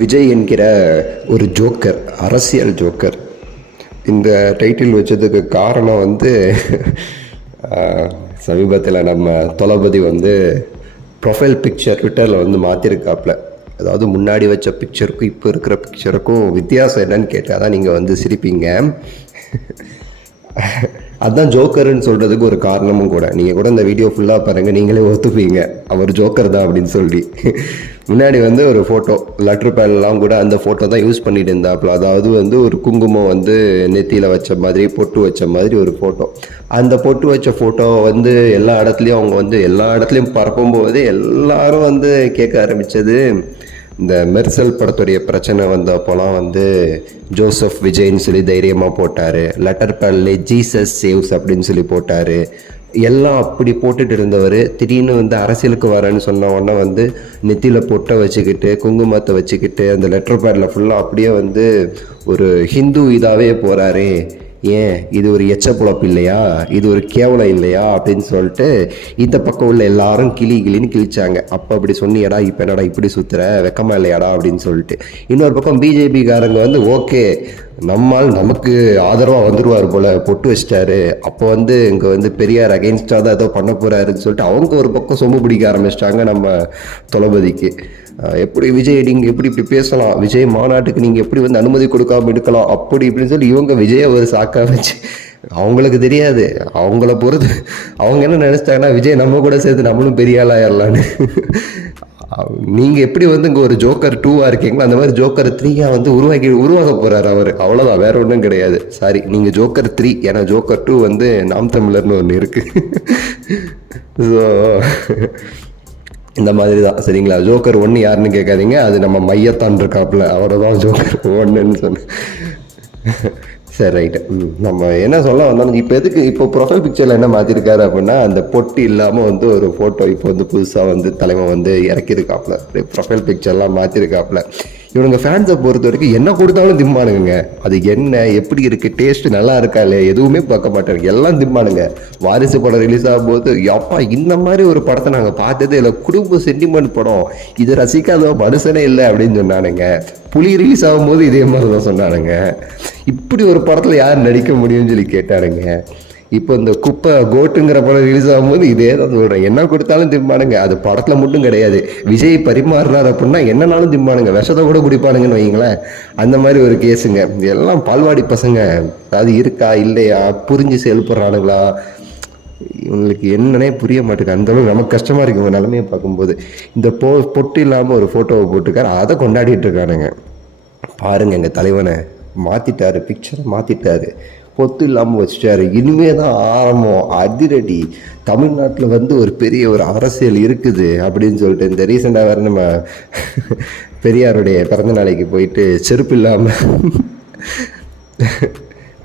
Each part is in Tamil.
விஜய் என்கிற ஒரு ஜோக்கர், அரசியல் ஜோக்கர். இந்த டைட்டில் வச்சதுக்கு காரணம் சமீபத்தில் நம்ம தளபதி ப்ரொஃபைல் பிக்சர் ட்விட்டரில் மாற்றிருக்காப்புல. அதாவது முன்னாடி வச்ச பிக்சருக்கும் இப்போ இருக்கிற பிக்சருக்கும் வித்தியாசம் என்னன்னு கேட்டால் தான் நீங்கள் சிரிப்பீங்க. அதுதான் ஜோக்கர்னு சொல்கிறதுக்கு ஒரு காரணமும் கூட. நீங்கள் கூட இந்த வீடியோ ஃபுல்லாக பாருங்கள், நீங்களே ஒத்துப்பீங்க அவர் ஜோக்கர் தான் அப்படின்னு சொல்லி. முன்னாடி ஒரு ஃபோட்டோ லெட்டர் பேட்லாம் கூட அந்த ஃபோட்டோ தான் யூஸ் பண்ணிட்டு இருந்தாப்புல. அதாவது ஒரு குங்குமம் நெத்தியில் வச்ச மாதிரி, பொட்டு வச்ச மாதிரி ஒரு ஃபோட்டோ. அந்த பொட்டு வச்ச ஃபோட்டோ எல்லா இடத்துலையும் அவங்க எல்லா இடத்துலையும் பரப்பும்போது எல்லாரும் கேட்க ஆரம்பித்தது, இந்த மெர்சல் படத்துடைய பிரச்சனை அப்போலாம் ஜோசப் விஜய்ன்னு சொல்லி தைரியமாக போட்டார். லெட்டர் பேட்ல ஜீசஸ் சேவ்ஸ் அப்படின்னு சொல்லி போட்டார். எல்லாம் அப்படி போட்டுட்டு இருந்தவர் திடீர்னு அரசியலுக்கு வரேன்னு சொன்ன உடனே நெத்தியில் பொட்டை வச்சுக்கிட்டு, குங்குமத்தை வச்சுக்கிட்டு, அந்த லெட்டர் பேடில் ஃபுல்லாக அப்படியே ஒரு ஹிந்து இதாகவே போகிறாரு. ஏன் இது ஒரு எச்ச பொழப்பு இல்லையா, இது ஒரு கேவலம் இல்லையா அப்படின்னு சொல்லிட்டு இந்த பக்கம் உள்ள எல்லாரும் கிளின்னு கிழிச்சாங்க. அப்போ அப்படி சொன்னியடா, இப்போ என்னடா இப்படி சுற்றுற, வெக்கமா இல்லையாடா அப்படின்னு சொல்லிட்டு. இன்னொரு பக்கம் பிஜேபிக்காரங்க ஓகே நம்மால் நமக்கு ஆதரவாக வந்துடுவார் போல், பொட்டு வச்சிட்டாரு, அப்போ இங்கே பெரியார் அகெயின்ஸ்டாக தான் ஏதோ பண்ண போகிறாருன்னு சொல்லிட்டு அவங்க ஒரு பக்கம் சொம்பு பிடிக்க ஆரம்பிச்சிட்டாங்க நம்ம தளபதிக்கு. எப்படி விஜய் நீங்கள் எப்படி இப்படி பேசலாம், விஜய் மாநாட்டுக்கு நீங்கள் எப்படி அனுமதி கொடுக்காம எடுக்கலாம் அப்படி இப்படின்னு சொல்லி இவங்க விஜயை ஒரு சாக்கா வச்சு, அவங்களுக்கு தெரியாது, அவங்கள பொறுத்து அவங்க என்ன நினச்சிட்டாங்கன்னா விஜய் நம்ம கூட சேர்த்து நம்மளும் பெரிய ஆளாயிடலான்னு. நீங்கள் எப்படி இங்கே ஒரு ஜோக்கர் 2ஆக இருக்கீங்களோ அந்த மாதிரி ஜோக்கர் 3ஆக உருவாக போகிறார் அவர். அவ்வளோதான், வேற ஒன்றும் கிடையாது. சாரி, நீங்கள் ஜோக்கர் 3, ஏன்னா ஜோக்கர் 2 நாம் தமிழர்னு ஒன்று இருக்குது. ஸோ இந்த மாதிரி தான், சரிங்களா. ஜோக்கர் 1 யாருன்னு கேட்காதீங்க, அது நம்ம மையத்தான் இருக்காப்புல, அவரை தான் ஜோக்கர் 1ன்னு சொன்னேன். சரி, ரைட்டு. நம்ம என்ன சொல்ல வந்தாலும் இப்போ ப்ரொஃபைல் பிக்சரில் என்ன மாற்றிருக்காரு அப்படின்னா, அந்த பொட்டு இல்லாமல் ஒரு ஃபோட்டோ இப்போ புதுசாக தலைமை இறக்கியிருக்காப்புல. ப்ரொஃபைல் பிக்சர்லாம் மாற்றிருக்காப்புல. இவனுங்க ஃபேன்ஸை பொறுத்த வரைக்கும் என்ன கொடுத்தாலும் திம்பானுங்க. அது என்ன, எப்படி இருக்குது, டேஸ்ட்டு நல்லா இருக்கா இல்லையா, எதுவுமே பார்க்க மாட்டாங்க, எல்லாம் திம்பானுங்க. வாரிசு படம் ரிலீஸ் ஆகும்போது அப்பா இந்த மாதிரி ஒரு படத்தை நாங்கள் பார்த்ததே இல்லை, குடும்ப சென்டிமெண்ட் படம், இது ரசிக்காத மனுஷனே இல்லை அப்படின்னு சொன்னானுங்க. புலி ரிலீஸ் ஆகும்போது இதே மாதிரி தான் சொன்னானுங்க. இப்படி ஒரு படத்தில் யார் நடிக்க முடியும்னு சொல்லி கேட்டானுங்க. இப்போ இந்த குப்பை கோட்டுங்கிற படம் ரிலீஸ் ஆகும்போது இதே தான் சொல்கிறேன், என்ன கொடுத்தாலும் திம்பானுங்க. அது படத்தில் மட்டும் கிடையாது, விஜய் பரிமாறுறாரு அப்படின்னா என்னன்னாலும் திம்பானுங்க, விஷத்தை கூட குடிப்பானுங்கன்னு வைங்களேன். அந்த மாதிரி ஒரு கேஸுங்க. எல்லாம் பால்வாடி பசங்க. அதாவது இருக்கா இல்லையா, புரிஞ்சு செயல்படுறானுங்களா, இவங்களுக்கு என்னன்னே புரிய மாட்டேங்குது. அந்தளவுக்கு நமக்கு கஷ்டமாக இருக்கு இவங்க நிலைமையை பார்க்கும்போது. இந்த பொட்டு இல்லாமல் ஒரு ஃபோட்டோவை போட்டுக்காரு, அதை கொண்டாடிட்டு இருக்கானுங்க. பாருங்க, எங்கள் தலைவனை மாற்றிட்டாரு, பிக்சரை மாற்றிட்டாரு, பொத்து இல்லாமல் வச்சுட்டாரு. இனிமே தான் ஆரம்பம், அதிரடி. தமிழ்நாட்டில் ஒரு பெரிய ஒரு அரசியல் இருக்குது அப்படின்னு சொல்லிட்டு இந்த ரீசெண்டாக வேறு நம்ம பெரியாருடைய பிறந்த நாளைக்கு போயிட்டு செருப்பு இல்லாமல்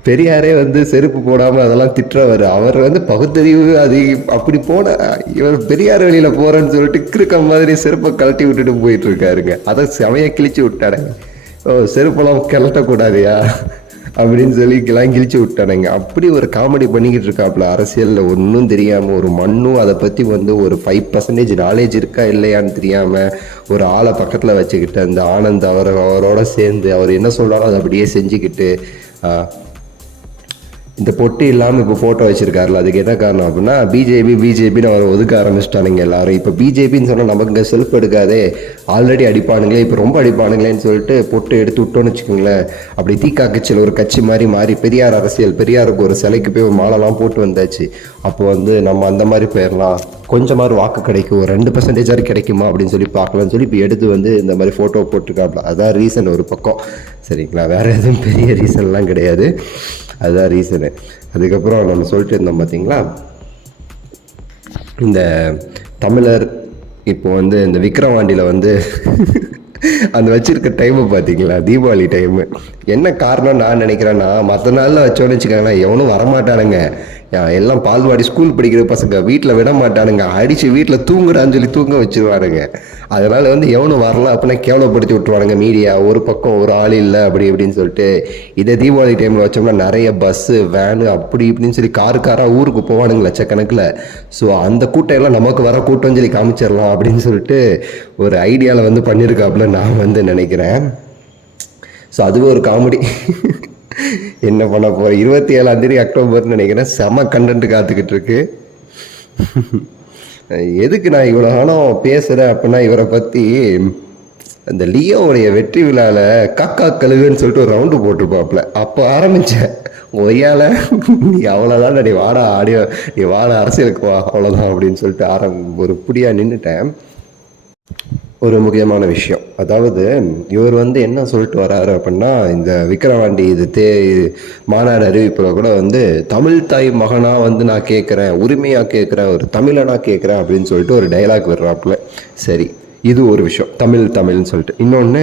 பெரியாரே செருப்பு போடாமல் அதெல்லாம் திட்டுறவர். அவர் பகுத்தறிவு அது அப்படி போன இவர் பெரியார் வெளியில் போகிறேன்னு சொல்லிட்டு கிறுக்க மாதிரி செருப்பை கழட்டி விட்டுட்டு போயிட்டு இருக்காருங்க. அதை செமையை கிழிச்சு விட்டாடுங்க. செருப்பெல்லாம் கிளட்டக்கூடாதியா அப்படின்னு சொல்லி கிழிச்சு விட்டானுங்க. அப்படி ஒரு காமெடி பண்ணிக்கிட்டு இருக்காப்புல. அரசியலில் ஒன்றும் தெரியாமல், ஒரு மண்ணும் அதை பற்றி ஒரு 5% நாலேஜ் இருக்கா இல்லையான்னு தெரியாமல் ஒரு ஆளை பக்கத்தில் வச்சுக்கிட்டு, அந்த ஆனந்த் அவரோட சேர்ந்து அவர் என்ன சொல்கிறாரோ அதை அப்படியே செஞ்சுக்கிட்டு இந்த பொட்டு இல்லாமல் இப்போ ஃபோட்டோ வச்சுருக்காருல. அதுக்கு என்ன காரணம் அப்படின்னா, பிஜேபின்னு அவர் ஒதுக்க ஆரம்பிச்சிட்டானுங்க எல்லாரும். இப்போ பிஜேபின்னு சொன்னால் நமக்கு இங்கே செல்ஃப் எடுக்காதே, ஆல்ரெடி அடிப்பானுங்களே, இப்போ ரொம்ப அடிப்பானுங்களேன்னு சொல்லிட்டு பொட்டு எடுத்து விட்டோன்னு வச்சுக்கோங்களேன், அப்படி தீக்காக்கச்சில் ஒரு கட்சி மாதிரி மாறி பெரியார் அரசியல், பெரியாருக்கு ஒரு சிலைக்கு போய் ஒரு மாலைலாம் போட்டு வந்தாச்சு. அப்போ நம்ம அந்த மாதிரி போயிடலாம், கொஞ்சமாதிரி வாக்கு கிடைக்கும், ஒரு 2% கிடைக்குமா அப்படின்னு சொல்லி பார்க்கலாம்னு சொல்லி இப்போ எடுத்து இந்த மாதிரி ஃபோட்டோ போட்டிருக்காப்புல. அதான் ரீசன் ஒரு பக்கம், சரிங்களா. வேறு எதுவும் பெரிய ரீசன்லாம் கிடையாது, அதுதான் ரீசனு. அதுக்கப்புறம் நம்ம சொல்லிட்டு இருந்தோம் பார்த்தீங்களா, இந்த தமிழர் இப்போ இந்த விக்ரவாண்டியில் அந்த வச்சிருக்க டைமை பார்த்தீங்களா, தீபாவளி டைமு. என்ன காரணம் நான் நினைக்கிறேன்னா, மற்ற நாளில் வச்சோன்னு வச்சுக்கோங்களேன் எவனும் வரமாட்டானுங்க, எல்லாம் பால்வாடி ஸ்கூல் படிக்கிற பசங்க வீட்டில் விட மாட்டானுங்க, அடித்து வீட்டில் தூங்குறான்னு சொல்லி தூங்க வச்சுருவானுங்க. அதனால் வந்து எவனும் வரலாம் அப்படின்னா கேவலப்படுத்தி விட்டுருவானுங்க மீடியா, ஒரு பக்கம் ஒரு ஆள் இல்லை அப்படி இப்படின்னு சொல்லிட்டு. இதே தீபாவளி டைமில் வச்சோம்னா நிறைய பஸ்ஸு வேனு அப்படி இப்படின்னு சொல்லி காராக ஊருக்கு போவானுங்க லட்சக்கணக்கில். ஸோ அந்த கூட்டம் எல்லாம் நமக்கு வர கூட்டம் சொல்லி காமிச்சிடலாம் அப்படின்னு சொல்லிட்டு ஒரு ஐடியாவில் வந்து பண்ணியிருக்காப்புல நான் வந்து நினைக்கிறேன். ஸோ அதுவே ஒரு காமெடி. என்ன பண்ண போகிறேன், 27 அக்டோபர்னு நினைக்கிறேன். செம கண்டென்ட் காத்துக்கிட்டு இருக்கு. எதுக்கு நான் இவ்வளோ நாளும் பேசுகிறேன் அப்படின்னா, இவரை பற்றி அந்த லியோவுடைய வெற்றி விழாவில் காக்கா கழுகுன்னு சொல்லிட்டு ஒரு ரவுண்டு போட்டிருப்பாப்புல. அப்போ ஆரம்பித்தேன், ஒய்யால நீ அவ்வளோதான், நீ வாடா ஆடியோ, நீ வாடா அரசியலுக்கு வா, அவ்வளோதான் அப்படின்னு சொல்லிட்டு ஒரு புடியாக நின்றுட்டேன். ஒரு முக்கியமான விஷயம், அதாவது இவர் வந்து என்ன சொல்லிட்டு வராரு அப்படின்னா, இந்த விக்கிரவாண்டி மாநாடு அறிவிப்பில் கூட வந்து தமிழ் தாய் மகனாக வந்து நான் கேட்குறேன், உரிமையாக கேட்குறேன், ஒரு தமிழனாக கேட்குறேன் அப்படின்னு சொல்லிட்டு ஒரு டைலாக் வர்றாப்புல. சரி, இது ஒரு விஷயம், தமிழ்னு சொல்லிட்டு. இன்னொன்று,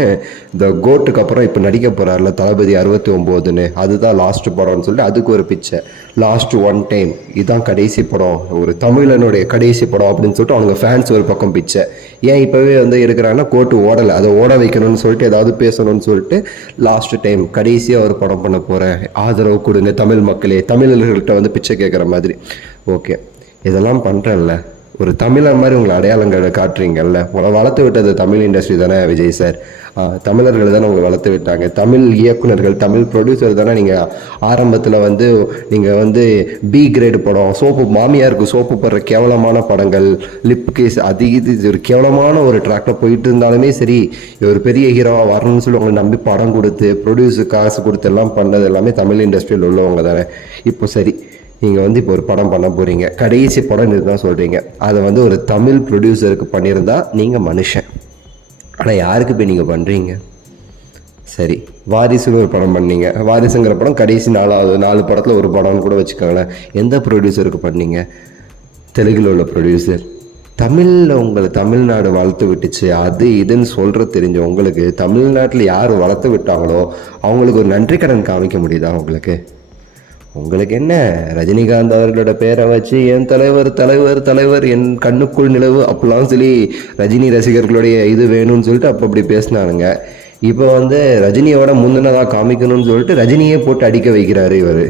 இந்த கோட்டுக்கு அப்புறம் இப்போ நடிக்க போகிறார்ல தளபதி 69ன்னு, அதுதான் லாஸ்ட் படம்னு சொல்லிட்டு அதுக்கு ஒரு பிக்சர், லாஸ்ட் ஒன் டைம், இதுதான் கடைசி படம், ஒரு தமிழனுடைய கடைசி படம் அப்படின்னு சொல்லிட்டு அவங்க ஃபேன்ஸ் ஒரு பக்கம் பிக்சர். ஏன் இப்போவே வந்து இருக்கிறாங்கன்னா, கோட்டு ஓடலை, அதை ஓட வைக்கணும்னு சொல்லிட்டு ஏதாவது பேசணும்னு சொல்லிட்டு லாஸ்ட் டைம் கடைசியாக ஒரு படம் பண்ண போகிறேன், ஆதரவு கொடுங்க தமிழ் மக்களே, தமிழர்கள்ட்ட வந்து பிச்சை கேட்குற மாதிரி. ஓகே, இதெல்லாம் பண்ணுறேன்ல, ஒரு தமிழர் மாதிரி உங்களை அடையாளங்களை காட்டுறீங்கல்ல. உங்களை வளர்த்து விட்டது தமிழ் இண்டஸ்ட்ரி தானே விஜய் சார், தமிழர்கள் தானே உங்களை வளர்த்து விட்டாங்க, தமிழ் இயக்குனர்கள், தமிழ் ப்ரொடியூசர் தானே. நீங்கள் ஆரம்பத்தில் வந்து நீங்கள் வந்து பி கிரேடு படம், சோப்பு மாமியாருக்கு சோப்பு போடுற கேவலமான படங்கள், லிப் கேஸ், இது ஒரு கேவலமான ஒரு ட்ராக்கில் போயிட்டு இருந்தாலுமே சரி, ஒரு பெரிய ஹீரோவாக வரணும்னு சொல்லி உங்களை நம்பி படம் கொடுத்து ப்ரொடியூசர் காசு கொடுத்து எல்லாம் பண்ணது எல்லாமே தமிழ் இண்டஸ்ட்ரியில் உள்ளவங்க தானே. இப்போ சரி, நீங்கள் வந்து இப்போ ஒரு படம் பண்ண போகிறீங்க, கடைசி படம் இதுதான் சொல்கிறீங்க, அதை வந்து ஒரு தமிழ் ப்ரொடியூசருக்கு பண்ணியிருந்தா நீங்கள் மனுஷன். ஆனால் யாருக்கு போய் நீங்கள் பண்ணுறீங்க? சரி, வாரிசுன்னு ஒரு படம் பண்ணீங்க, வாரிசுங்கிற படம் கடைசி 4 படத்தில் ஒரு படம்னு கூட வச்சுக்கோங்களேன். எந்த ப்ரொடியூசருக்கு பண்ணீங்க? தெலுங்கில் உள்ள ப்ரொடியூசர். தமிழில் உங்களை தமிழ்நாடு வளர்த்து விட்டுச்சு, அது இதுன்னு சொல்கிற தெரிஞ்ச உங்களுக்கு, தமிழ்நாட்டில் யார் வளர்த்து விட்டாங்களோ அவங்களுக்கு ஒரு நன்றி கடன் காமிக்க முடியுதா உங்களுக்கு? உங்களுக்கு என்ன, ரஜினிகாந்த் அவர்களோட பேரை வச்சு என் தலைவர் தலைவர் தலைவர் என் கண்ணுக்குள் நிலவு அப்படிலாம் சொல்லி ரஜினி ரசிகர்களுடைய இது வேணும்னு சொல்லிட்டு அப்படி பேசினானுங்க. இப்போ வந்து ரஜினியோட முந்தினதாக காமிக்கணும்னு சொல்லிட்டு ரஜினியே போட்டு அடிக்க வைக்கிறாரு இவர்.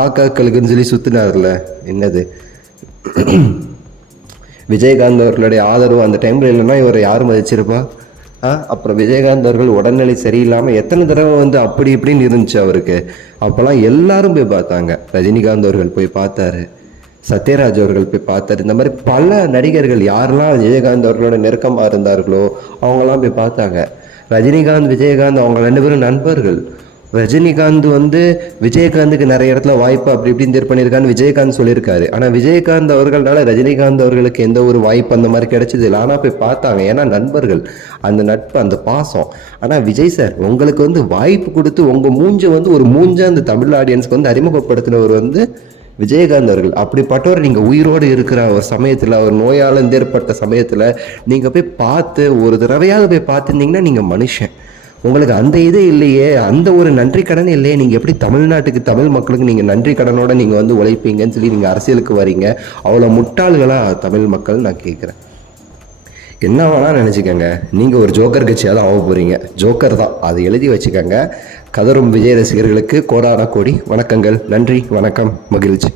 காக்காக்களுக்குன்னு சொல்லி சுற்றினார்ல, என்னது விஜயகாந்த் அவர்களுடைய ஆதரவு அந்த டைமில் இல்லைன்னா இவர் யார் மதிச்சிருப்பா? அப்புறம் விஜயகாந்த் அவர்கள் உடல்நிலை சரியில்லாமல் எத்தனை தடவை வந்து அப்படி இப்படின்னு இருந்துச்சு அவருக்கு. அப்போல்லாம் எல்லாரும் போய் பார்த்தாங்க, ரஜினிகாந்த் அவர்கள் போய் பார்த்தாரு, சத்யராஜ் அவர்கள் போய் பார்த்தாரு, இந்த மாதிரி பல நடிகர்கள் யாரெல்லாம் விஜயகாந்த் அவர்களோட நெருக்கமாக இருந்தார்களோ அவங்கெல்லாம் போய் பார்த்தாங்க. ரஜினிகாந்த் விஜயகாந்த் அவங்க 2 பேரும் நண்பர்கள். ரஜினிகாந்த் வந்து விஜயகாந்துக்கு நிறைய இடத்துல வாய்ப்பு அப்படி இப்படின்னு தேர் பண்ணியிருக்கான்னு விஜயகாந்த் சொல்லியிருக்காரு. ஆனால் விஜயகாந்த் அவர்களால ரஜினிகாந்த் அவர்களுக்கு எந்த ஒரு வாய்ப்பு அந்த மாதிரி கிடைச்சது இல்லை. ஆனால் போய் பார்த்தாங்க, ஏன்னா நண்பர்கள், அந்த நட்பு, அந்த பாசம். ஆனால் விஜய் சார் உங்களுக்கு வந்து வாய்ப்பு கொடுத்து உங்கள் மூஞ்சை வந்து ஒரு மூஞ்சை அந்த தமிழ் ஆடியன்ஸ்க்கு வந்து அறிமுகப்படுத்தினவர் வந்து விஜயகாந்த் அவர்கள். அப்படிப்பட்டவர் நீங்கள் உயிரோடு இருக்கிற ஒரு சமயத்தில், ஒரு நோயால் ஏற்பட்ட சமயத்தில் நீங்கள் போய் பார்த்து ஒரு தடவையாவது போய் பார்த்துருந்தீங்கன்னா நீங்கள் மனுஷன். உங்களுக்கு அந்த இதே இல்லையே, அந்த ஒரு நன்றி கடன் இல்லையே, நீங்கள் எப்படி தமிழ்நாட்டுக்கு தமிழ் மக்களுக்கு நீங்கள் நன்றி கடனோட நீங்கள் வந்து உழைப்பீங்கன்னு சொல்லி நீங்கள் அரசியலுக்கு வரீங்க? அவ்வளோ முட்டாள்களாக தமிழ் மக்கள் நான் கேட்குறேன். என்ன வேணால் நினச்சிக்கோங்க, நீங்கள் ஒரு ஜோக்கர் கட்சியாக தான் ஆக போகிறீங்க, ஜோக்கர் தான், அதை எழுதி வச்சுக்கோங்க. கதரும் விஜய் ரசிகர்களுக்கு கோடான கோடி வணக்கங்கள், நன்றி, வணக்கம், மகிழ்ச்சி.